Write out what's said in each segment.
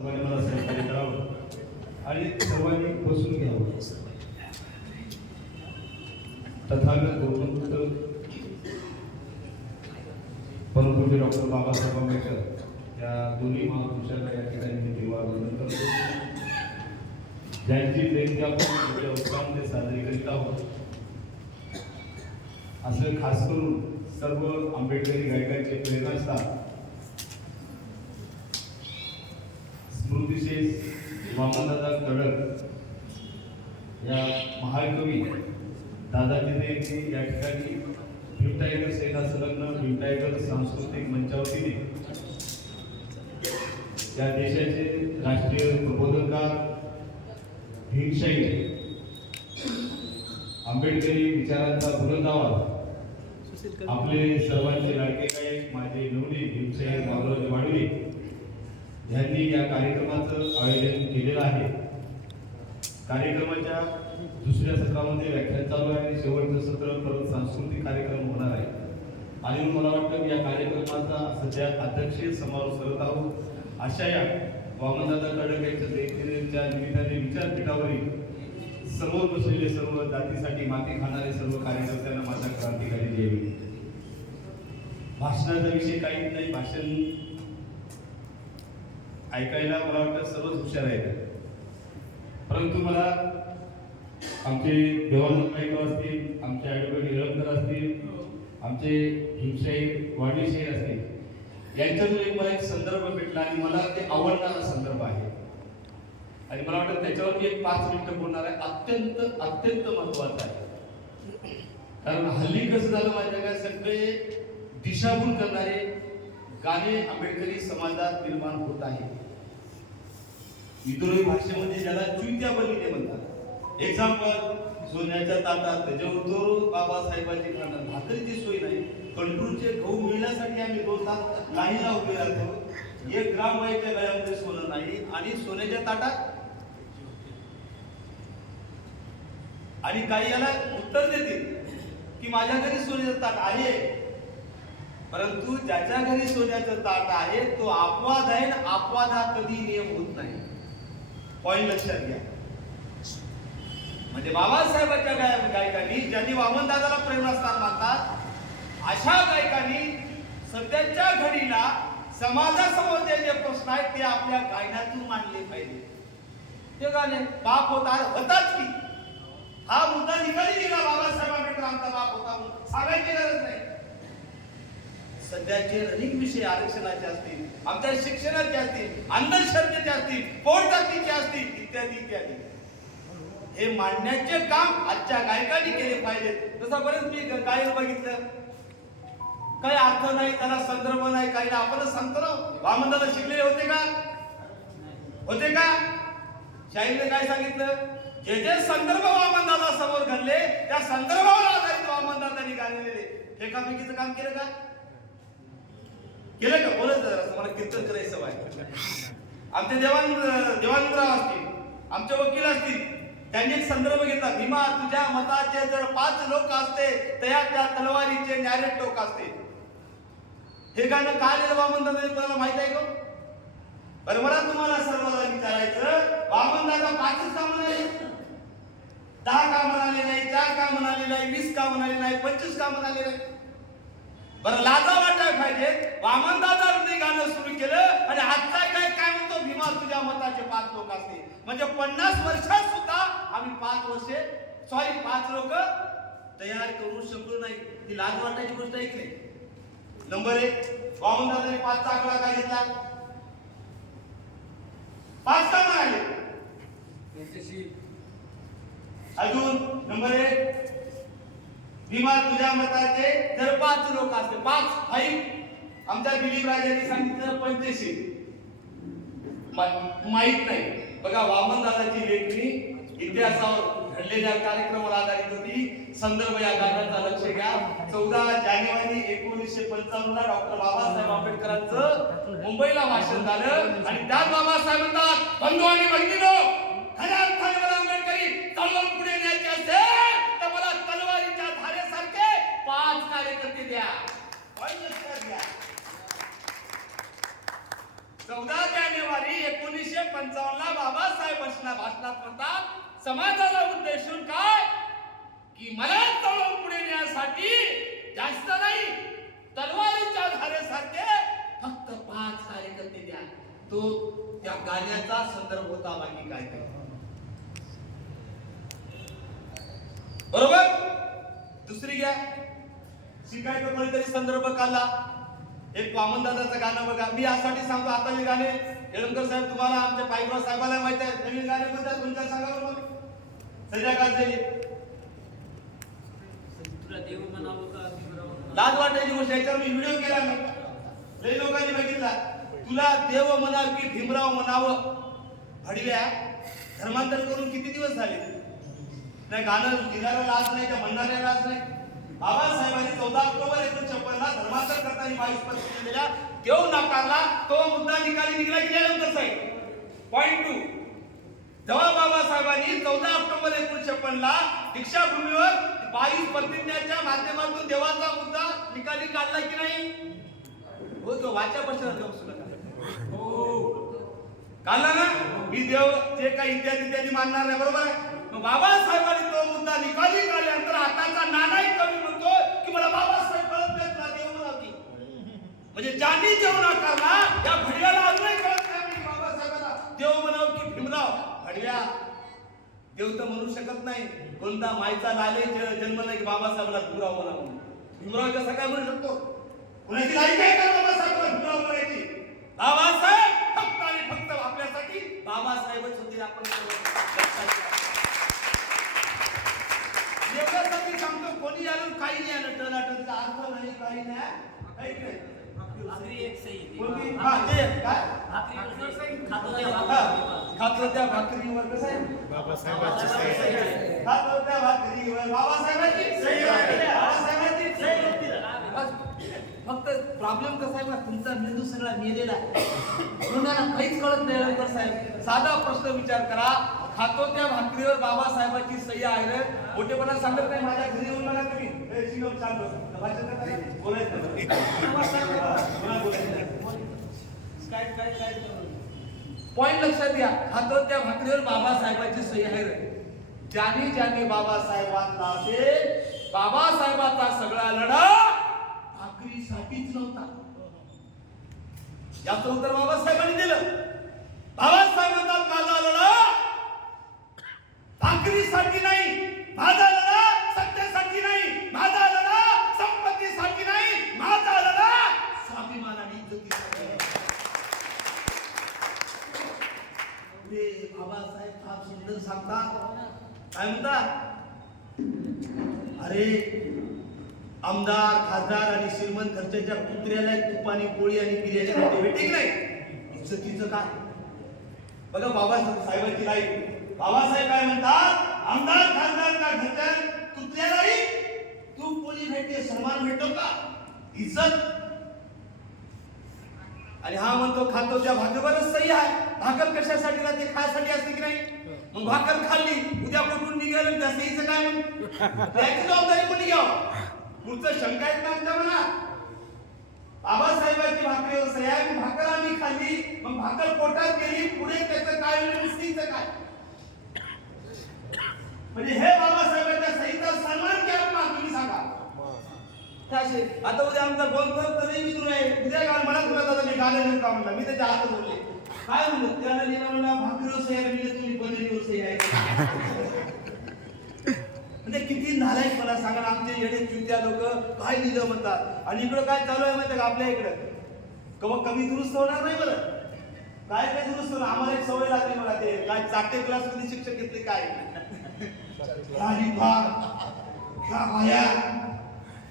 सर्वांनी मला सहकार्य करावं आणि सर्वांनी बसून घ्यावं. तथागत गौतमबुद्ध परमपूज्य डॉक्टर बाबासाहेब आंबेडकर या दोन्ही महापुरुषांना या ठिकाणी मी देवावंदन करतो. ज्यांची जयंती आपण उत्साहामध्ये साजरी करीत आहोत. असं खास करून सर्व आंबेडकरी गायकांचे प्रेरणास्थान स्मृतिशेष वामनदादा कडक या महाकवी दादाजी जयंती या ठिकाणी भीमटायगर सेना संलग्न भीमटायगर सांस्कृतिक मंचावतीने या देशाचे राष्ट्रीय प्रबोधनकार भीमशाही आंबेडकरी विचारांचा बुलंद आवाज आपले सर्वांचे लाडके गायक माझे नवनी भीमशाही बाबुराज वाडवे यांनी या कार्यक्रमाचं आयोजन केलेलं आहे. कार्यक्रमाच्या दुसऱ्या सत्रामध्ये व्याख्यान चालू आहे आणि शेवटचं सत्र परत सांस्कृतिक कार्यक्रम होणार आहे. आणि मला वाटतं या कार्यक्रमाचा सध्या अध्यक्षीय समारोह करत आहोत. अशा या वामनदादा कडक यांच्या जयंतीच्या निमित्ताने विचारपीठावरील समोर बसलेले सर्व जातीसाठी माती खाणारे सर्व कार्यकर्त्यांना माझा क्रांतिकारी द्यावी भाषणाचा विषय काहीच नाही भाषण ऐकायला मला वाटतं सर्वच हुशार आहेत. परंतु मला आमचे देवानंद असतील आमचे ॲडव्होकेट निरंतर असतील आमचे हिमशाही वाडीशाही असतील यांच्यातून एक मला एक संदर्भ भेटला आणि मला ते आवडणारा संदर्भ आहे. आणि मला वाटतं त्याच्यावर मी एक पाच मिनिटं बोलणार आहे. अत्यंत अत्यंत महत्वाचं आहे. कारण हल्ली कसं झालं माहिती आहे का? सगळे दिशाभूल करणारे गाणे आंबेडकरी समाजात निर्माण होत आहे विदुरही भाषेमध्ये ज्याला चुंत्या बलिने म्हणतात. एक्झाम्पल सोन्याच्या ताटात त्याच्यावर दोर बाबासाहेबांची खाणार. भाकरीची सोय नाही. कंट्रोलचे गहू मिळण्यासाठी आम्ही दोन तास लाईनला उभे राहतो. एक ग्राम वयाच्या गळ्यामध्ये सोनं नाही आणि सोन्याच्या ताटात? आणि काही याला उत्तर देतील की माझ्या घरी सोन्याचं ताट आहे. परंतु ज्याच्या घरी सोन्याचं ताट आहे तो अपवाद आहे अपवाद हा कधी नियम होत नाही. पॉइंट लक्षात घ्या. म्हणजे बाबासाहेबांच्या गायकांनी ज्यांनी वामनदादाला प्रेरणास्थान मानतात अशा गायकांनी सध्याच्या घडीला समाजासमोर जे जे प्रश्न आहेत ते आपल्या गायनातून मांडले पाहिजे. ते गाणे बाप होता होताच की. हा मुद्दा निघाली निघा बाबासाहेब आंबेडकर आमचा बाप होता म्हणून. सांगायची गरज नाही. सध्याचे अनेक विषय आरक्षणाचे असतील आमच्या शिक्षणाचे असतील अंधश्रद्धेचे असतील पोटजातीचे असतील इत्यादी इत्यादी. हे मांडण्याचे काम आजच्या गायकांनी केले पाहिजे जसं बरेच मी गायक बघितलं? काही अर्थ नाही त्याला संदर्भ नाही काही नाही. आपणच सांगतो ना वामनदादा शिकलेले होते का? होते का? शाहीने काय सांगितलं? जे जे संदर्भ वामनदादा समोर घडले त्या संदर्भावर आधारित वामनदादांनी गाणलेले एकापैकीचं काम केलं का? केलं का बोलत जरा? मला कीर्तन करायचं आहे आमचे देवान देवानंदराव असतील आमचे वकील असतील त्यांनी एक संदर्भ घेतला. भीमा तुझ्या मताचे जर पाच लोक असते तया त्या तलवारीचे न्यारे टोक असते. हे गाणं का लिहिलं वामनदादांनी? तुम्हाला माहीत आहे का? बरं मला तुम्हाला सर्वांना विचारायचं वामनदादा पाचच का म्हणाले? दहा का म्हणाले नाही चार का म्हणाले नाही वीस का म्हणाले नाही पंचवीस का म्हणाले नाही? बरं लाजा वाटाय पाहिजे वामनदादांनी गाणं सुरू केलं आणि आजचा काय काय म्हणतो भीमा तुझ्या मताचे पाच लोक असते म्हणजे पन्नास वर्षात सुद्धा आम्ही पाच वर्षे सॉरी पाच लोक तयार करू शकलो नाही. ही लाज वाटायची गोष्ट आहे की नाही? नंबर एक वामनदादांनी पाचचा आकडा काय घेतला? पाच का म्हणाले अजून नंबर एक भीमा तुझ्या मताचे जर पाच लोक असते पाच फाईव्ह आमच्या दिलीप राजाने सांगितलं पंच्याऐंशी माहीत नाही. बघा वामन दादाची लेखणी इतिहासावर घडलेल्या कार्यक्रमावर आधारित होती. संदर्भ या गाण्याचा लक्ष घ्या. चौदा जानेवारी एकोणीसशे पंचावन्न ला डॉक्टर बाबासाहेब आंबेडकरांचं मुंबईला भाषण झालं. आणि त्याच बाबासाहेब म्हणतात बंधू आणि बहिणीनो खऱ्या अर्थाने मला आंबेडकरी चळवळ पुढे न्यायचे असेल पाच द्या. लक्षात घ्या. चौदा जानेवारी एकोणीसशे पंचावन्न ला बाबासाहेब भाषणा भाषणात म्हणतात समाजाला उद्देशून काय? की मला तळून पुढे नेण्यासाठी जास्त नाही तलवारीच्या धारेसारखे फक्त पाच कार्यकर्ते द्या. तो त्या गाण्याचा संदर्भ होता बाकी काय नाही. बरोबर? दुसरी घ्या. शिकायचं कोणीतरी संदर्भ काढला. एक वामन दादाचं गाणं बघा. मी यासाठी सांगतो आता हे गाणे येळंकर साहेब तुम्हाला आमच्या पायगुरा साहेबाला माहीत आहे. नवीन गाणे कोणत्या तुमच्या सांगा बरं संध्याकाळचे तुला देव का लाज वाटायची गोष्ट याच्यावर मी व्हिडिओ केला नाही. लय लोकांनी बघितला. तुला देव म्हणा की भीमराव म्हणावं. भडव्या धर्मांतर करून किती दिवस झाले? नाही गाणं लिहिणारा लाज नाही त्या म्हणणाऱ्या लाज नाही. बाबासाहेबांनी चौदा ऑक्टोबर एकोणीशे छप्पनला धर्मांतर करताना बावीस पद्धती दिलेल्या देव नाकारला. तो मुद्दा निकाली निघाला गेल्यानंतर साहेब? पॉइंट टू जेव्हा बाबासाहेबांनी चौदा ऑक्टोबर एकोणीशे छप्पनला दीक्षाभूमीवर बावीस प्रतिज्ञाच्या माध्यमातून देवाचा मुद्दा निकाली काढला की नाही? हो तो वाच्या प्रश्न हो. काढला ना? मी देव जे काही इत्यादी इत्यादी मानणार नाही बरोबर आहे? मग बाबासाहेबांनी तो मुद्दा निकाली काढल्यानंतर आताचा नानाही कमी म्हणतो की मला बाबासाहेब कळत नाहीत ना देव म्हणावती म्हणजे ज्यांनी देव नाकारला या भडव्याला अजूनही कळत नाही म्हणजे बाबासाहेबांना देव म्हणाव की भीमराव भडव्या देव तर म्हणू शकत नाही. कोणता मायचा लाले जन्म नाही की बाबासाहेबांना भीमराव म्हणा म्हणून. भीमराव कसा काय म्हणू शकतो? कुणाची लाई आहे का बाबासाहेबांना भीमराव म्हणायची बाबासाहेब फक्त आणि फक्त आपल्यासाठी बाबासाहेबच होते आपण सर्व लक्षात घ्या. एवढ्यासाठी सांगतो कोणी आलं काही नाही आलं टनाटनचा अर्थ नाही काही नाही काही नाही भाकरी एक सही कोणती? हा, ते काय भाकरी एक सही. खातो त्या हा, भाकरी. खातं त्या भाकरीवर कसं आहे? बाबासाहेबांची सही. खातं त्या भाकरीवर. बाबासाहेबांची सही आहे. बाबासाहेबांची सही प्रॉब्लेम कसा आहे बा, तुमचा मेंदू सगळा मेलेला आहे. कोणाला काहीच कळत नाही रंगर साहेब. साधा प्रश्न विचार करा. खातो त्या भाकरीवर बाबासाहेबांची सही आहे रे. मोठेपणा सांगत नाही माझ्या घरी येऊन मला तुम्ही. पॉइंट लक्षात घ्या. खातो त्या भाकरीवर बाबासाहेबांची सही आहे रे. ज्याने ज्याने बाबासाहेबांना असेल बाबासाहेबांचा सगळा लढा साठीच नव्हता. याचं उत्तर बाबासाहेबांनी दिलं बाबासाहेबांचा माझा लढा भाकरीसाठी नाही माझा लढा सत्तेसाठी नाही माझा लढा संपत्तीसाठी नाही माझा लढा स्वाभिमान आणि इज्जतीसाठी आहे. पुढे बाबासाहेब फार सुंदर सांगतात काय म्हणतात अरे आमदार खासदार आणि श्रीमंत खर्चाच्या कुत्र्याला एक तुपानी पोळी आणि बिर्याणी मध्ये भेटे की नाही इज्जतीचं काय बघा बाबासाहेबांची लाईफ. बाबासाहेब काय म्हणतात? आमदार खासदार का घरच्या कुत्र्यालाही तू पोळी भेटते? सन्मान भेटतो का? इज्जत. आणि हा म्हणतो खातो त्या भाकरीवरच सही आहे. भाकर कशासाठी राहते? खायसाठी असते की नाही? मग भाकर खाल्ली उद्या कुठून निघाल? त्या सहीचं काय त्याची जबाबदारी कोणी घ्यावं? पुढचं शंका येत नाही आमच्या मनात आबासाहेबांची भाकरीवर सही आहे भाकर आम्ही खाल्ली. मग भाकर पोटात गेली. पुढे त्याचं काय होईल मुस्तीचं काय? म्हणजे हे बाबासाहेबांच्या सहिता सन्मान केला ना तुम्ही सांगा. आता उद्या आमचा बोल करत तरी मी तुला उद्या काय मला तुला दादा मी गाणं लिहून का म्हणलं. मी त्याच्या हातात बोलले. काय म्हणलं? त्यानं लिहिलं म्हणलं भाकरीवर सही म्हणजे तुम्ही बदलीवर सही ते किती नालायक मला सांगा ना, आमचे येणे चुत्या लोक काय लिहिलं म्हणतात. आणि इकडं काय चालू आहे माहिती का आपल्या इकडं? कवा कमी दुरुस्त होणार नाही बरं. काय काय दुरुस्त होणार? आम्हाला एक सवय लागली मला ते. काय चाटे क्लासमध्ये शिक्षक घेतले काय?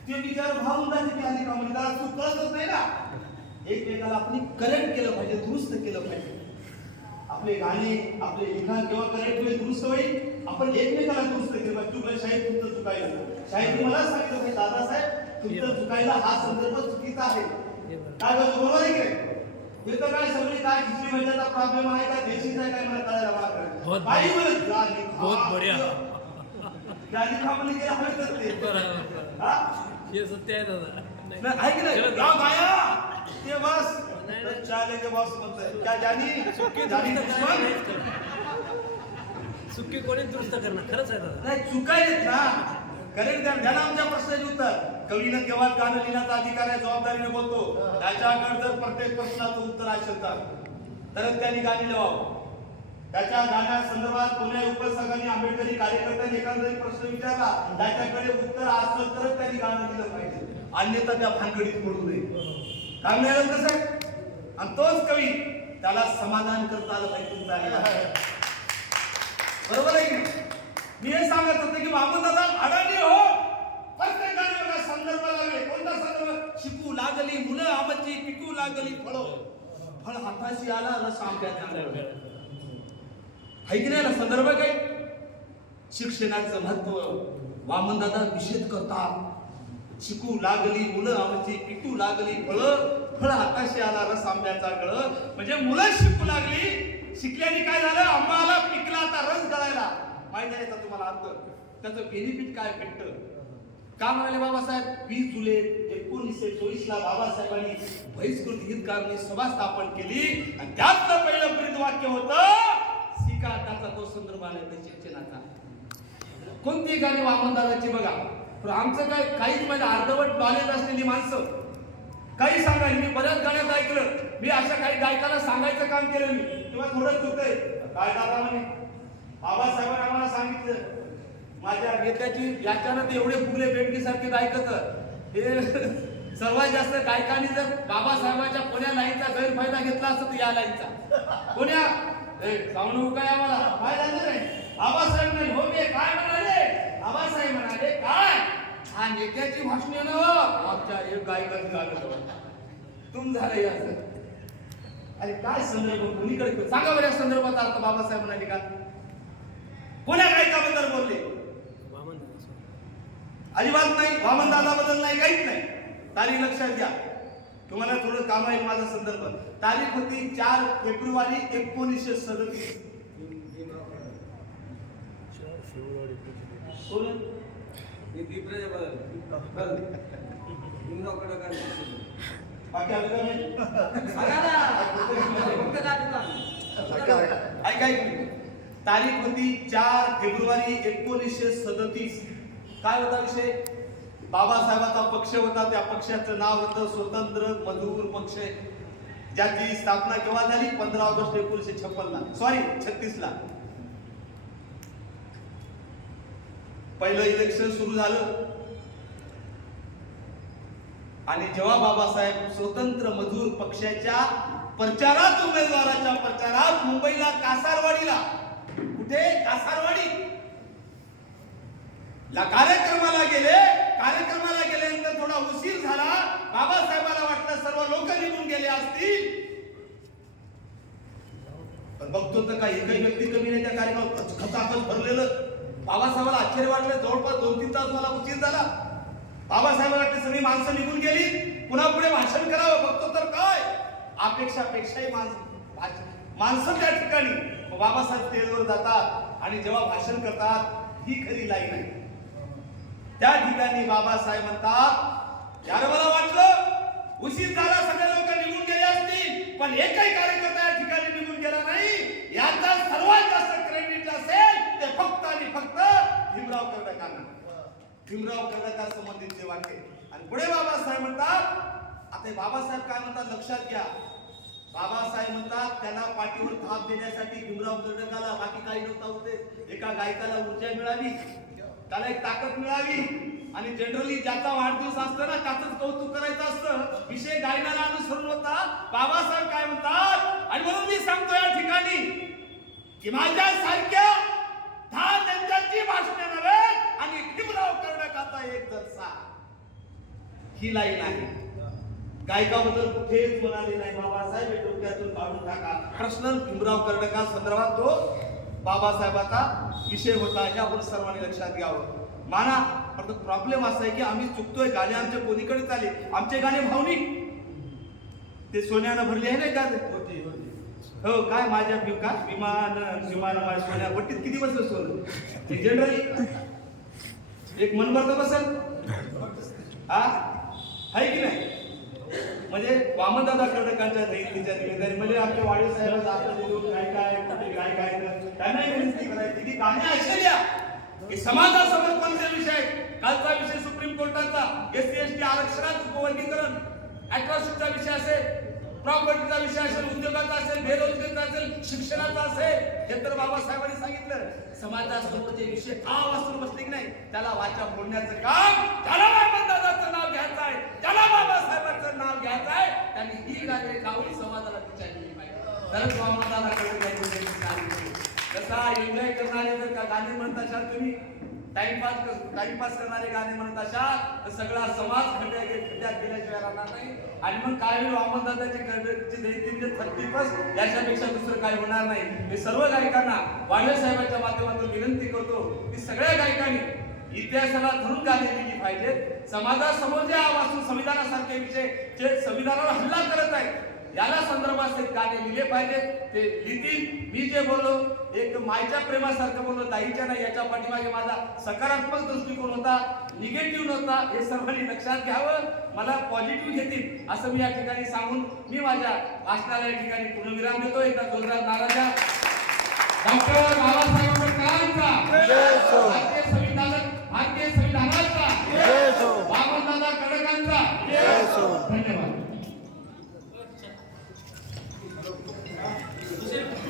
ते विचार भावून जाते ते आधी का म्हणजे त्याला तू कळतच नाही ना. एकमेकाला आपण करेक्ट केलं पाहिजे दुरुस्त केलं पाहिजे. आपले गाणे आपले लिखाण केव्हा करेक्ट होईल दुरुस्त होईल? आपण एकमेकाला दुरुस्त केलं पाहिजे. चुकलं शाहीद तुमचं चुकायला शाहीद मला सांगितलं पाहिजे दादासाहेब तुमचं चुकायला हा संदर्भ चुकीचा आहे. काय बोलतो बरोबर आहे की नाही? तर काय सगळी काय खिचडी प्रॉब्लेम आहे का देशीचा आहे काय मला कळायला मला बहुत. काही बढिया. गेला हवे तर ते? हा? हे सत्य आहे दादा. नाही. नाही, आहे की नाही बाया. ते बस. के म्हणतोय. क्या जानी सुके जानी दुश्मन. चुकी कोणी दुरुस्त करणार? खरंच आहे दादा. नाही चुकायलेत ना. करेक्ट द्या द्या ना आमच्या प्रश्नाचे उत्तर. कवीनं केव्हा गाणं लिहिण्याचा अधिकार आहे जबाबदारीने बोलतो. त्याच्याकडे जर प्रत्येक प्रश्नाचं उत्तर असेल तर तरच त्यांनी गाणी लिहाव त्याच्या गाण्या संदर्भात कोण्या उपसंघाने आंबेडकरी कार्यकर्त्यांनी एखादा प्रश्न विचारला त्याच्याकडे उत्तर असलं तरच त्यांनी गाणं दिलं पाहिजे. अन्यथा त्या भानगडीत पडू नये. काय मिळालं कसं? आहे? आणि तोच कवी त्याला समाधान करता आलं पाहिजे. बरोबर आहे की मी हे सांगत होते की बाबू दादा अडाणी हो. प्रत्येकाने बघा संदर्भ लागले कोणता संदर्भ? शिकू लागली मुलं आमची पिकू लागली फळ. फळ हाताशी आला रस आंब्याचा है नाही ना संदर्भ काय? शिक्षणाचं महत्त्व. वामन दादा निषेध करतात. शिकू लागली मुलं आमची पिकू लागली फळ. फळ हाताशी आला रस आंब्याचा गळ. म्हणजे मुलं शिकू लागली शिकल्याने काय झालं? आंबाला पिकला आता रस गळायला. माहिती आहे का तुम्हाला अर्थ त्याचं बेनिफिट काय भेटतं? का म्हणाले बाबासाहेब? वीस जुलै एकोणीसशे चोवीस ला बाबासाहेबांनी बहिष्कृत हितकारणी सभा स्थापन केली. आणि त्यातलं पहिलं प्रीत वाक्य होतं शिका त्याचा तो संदर्भ आला ते शिक्षणाचा कोणती गाणी वामनदाराची बघा. पण आमचं काय काहीच म्हणजे अर्धवट नॉलेज असलेली माणसं. काही सांगायला मी बऱ्याच गाण्यात ऐकलं. मी अशा काही गायकाला सांगायचं काम केलं मी. किंवा थोडं चुकतंय. काय दादा म्हणे? बाबासाहेबांनी आम्हाला सांगितलं. माझ्या नेत्याची याच्यानं ते एवढे फुगले बेडकीसारखे ऐकत. हे सर्वात जास्त गायकांनी जर बाबासाहेबांच्या कोण्या लाईनचा गैरफायदा घेतला असतो या लाईनचा. कोण्या? ए, सांगू नको काय आम्हाला. काय झालं नाही बाबासाहेब नाही हो मी काय म्हणाले? बाबासाहेब म्हणाले काय? हा नेत्याची भाषण ना हो. आमच्या एक गायकाचं झालं तुम झालं असं अरे काय संदर्भ? कोणीकडे सांगा बरं या संदर्भात अर्थ बाबासाहेब म्हणाले का? कोण्या गायकाबद्दल बोलले? अजिबात नाही वामन दादाबद्दल नाही काहीच नाही. तारीख लक्षात घ्या. तुम्हाला थोडं काम आहे माझा संदर्भ. तारीख होती चार फेब्रुवारी एकोणीसशे सदतीस. कोण? बाकी आलं का नाही? ऐका एक मिनिट. तारीख होती चार फेब्रुवारी एकोणीसशे सदतीस. काय होता विषय? बाबासाहेबाचा पक्ष होता त्या पक्षाचं नाव होतं स्वतंत्र मजूर पक्ष. ज्याची स्थापना केव्हा झाली? पंधरा ऑगस्ट एकोणीसशे छप्पन ला सॉरी छत्तीस ला पहिलं इलेक्शन सुरू झालं. आणि जेव्हा बाबासाहेब स्वतंत्र मजूर पक्षाच्या प्रचारात उमेदवाराच्या प्रचारात मुंबईला कासारवाडीला कुठे? कासारवाडी. ला कार्यक्रमाला गेले. कार्यक्रमाला गेल्यानंतर थोडा उशीर झाला. बाबासाहेबाला वाटलं सर्व लोक निघून गेले असतील. पण बघतो तर काही एकही व्यक्ती कमी नाही त्या कार्यक्रमात खचाखच भरलेलं. बाबासाहेबाला आश्चर्य वाटलं. जवळपास दोन तीन तास मला उशीर झाला. बाबासाहेब वाटलं सगळी माणसं निघून गेली. पुन्हा पुढे भाषण करावं बघतो तर काय? अपेक्षापेक्षाही माणसं माणसं त्या ठिकाणी. बाबासाहेब स्टेजवर जातात आणि जेव्हा भाषण करतात ही खरी लाईन आहे. त्या ठिकाणी बाबासाहेब म्हणतात यार मला वाटलं उशीर झाला सगळे लोक निघून गेले असतील पण एकही कार्यकर्ता या ठिकाणी निघून गेला नाही. याचा सर्वात जास्त क्रेडिट असेल ते फक्त आणि फक्त भीमराव कर्डकांना भीमराव कर्डकार संबंधित जे वाक्य आणि पुढे बाबासाहेब म्हणतात आता बाबासाहेब काय म्हणतात लक्षात घ्या. बाबासाहेब म्हणतात त्यांना पाठीवर थाप देण्यासाठी भीमराव कर्डकाला बाकी काही नव्हता होते एका गायकाला ऊर्जा मिळाली. त्याला एक ताकद मिळाली. आणि जनरली ज्याचा वाढदिवस असतो ना त्याच कौतुक करायचं असतं. विषय गायनाला अनुसरून होता. बाबासाहेब काय म्हणतात? आणि म्हणून मी सांगतो या ठिकाणी की माझ्या सारख्या दहा त्यांच्याची भाषण कर्णकाचा एक जलसा ही लाईन आहे. गायकाबद्दल कुठेच म्हणाले नाही. बाबासाहेब हे डोक्यातून काढून टाका. प्रश्न भीमराव कर्णका संदर्भात तो बाबासाहेबाचा विषय होता सर्वांनी लक्षात घ्यावं. माना फक्त प्रॉब्लेम असा आहे की आम्ही चुकतोय. गाणे आमच्या कोणीकडे चाले आमचे गाणे भावनिक. ते सोन्यानं भरले आहे नाही का? हो काय माझ्या का? विमान विमान माझ्या सोन्या वट्टीत किती बसलं सोनं? जनरली एक मनभर तर बसल? हा आहे की नाही? म्हणजे वामनदादा कर्डकांच्या जयंतीच्या निमित्ताने म्हणजे आमचे वाडे साहेब आपले काय काय कुठे काय काय त्यांनाही विनंती करायची. की अशा द्या. की समाजासमोर कोणते विषय आहेत कालचा विषय सुप्रीम कोर्टाचा. एस सी एस टी आरक्षणात उपवर्गीकरण. अॅट्रॉसिटीचा विषय असेल. प्रॉपर्टीचा विषय असेल उद्योगाचा असेल बेरोजगारीचा असेल शिक्षणाचा असेल हे तर बाबासाहेबांनी सांगितलं. समाजासमोर जे विषय का वाचून बसले की नाही त्याला वाचा फोडण्याचं काम त्याला बाबादादाचं नाव घ्यायचं आहे. त्याला बाबासाहेबांचं नाव घ्यायचं आहे. त्यांनी ही गाणे गावली समाजाला तिच्या दिली पाहिजे. तरच बाबादादा कडे कसा एन्जॉय करणारे जर का गाणे म्हणत असाल तुम्ही. टाइमपास टाइमपास करणारे गाणे म्हणत असाल तर सगळा समाज खड्ड्या खड्ड्यात गेल्याशिवाय राहणार नाही. आणि मग काय होईल वामनदादाची खड्ड्याची याच्यापेक्षा दुसरं काय होणार नाही. मी सर्व गायकांना वाडवे साहेबांच्या माध्यमातून विनंती करतो की सगळ्या गायकांनी इतिहासाला धरून गाणे लिहिली पाहिजेत. समाजासमोर जे वाचून संविधानासारखे विषय जे संविधानावर हल्ला करत आहेत याला संदर्भात ते गाणे लिहिले पाहिजे. ते लिहितील मी जे बोललो एक मायच्या प्रेमासारखं बोललो ताईच्या नाही याच्या पाठीमागे माझा सकारात्मक दृष्टिकोन होता निगेटिव्ह नव्हता हे सर्वांनी लक्षात घ्यावं. मला पॉझिटिव्ह घेतील असं मी या ठिकाणी सांगून मी माझ्या भाषणाला या ठिकाणी पूर्णविराम देतो एकदा जोरदार नाराजा डॉक्टर बाबासाहेब आंबेडकरांचा संविधान भारतीय संविधानाचा बाबा कडकांचा सिर्फ